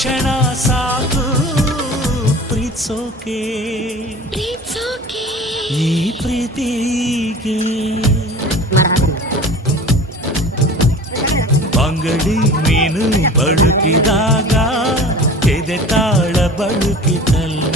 ಕ್ಷಣ ಸಾಕು ಪ್ರೀತ್ಸೋಕೆ ಈ ಪ್ರೀತಿಗೆ ಬಂಗಡಿ ಮೀನು ಬಳುಕಿದಾಗ ಎದೆ ತಾಳ ಬಳುಕಿತಲ್ಲ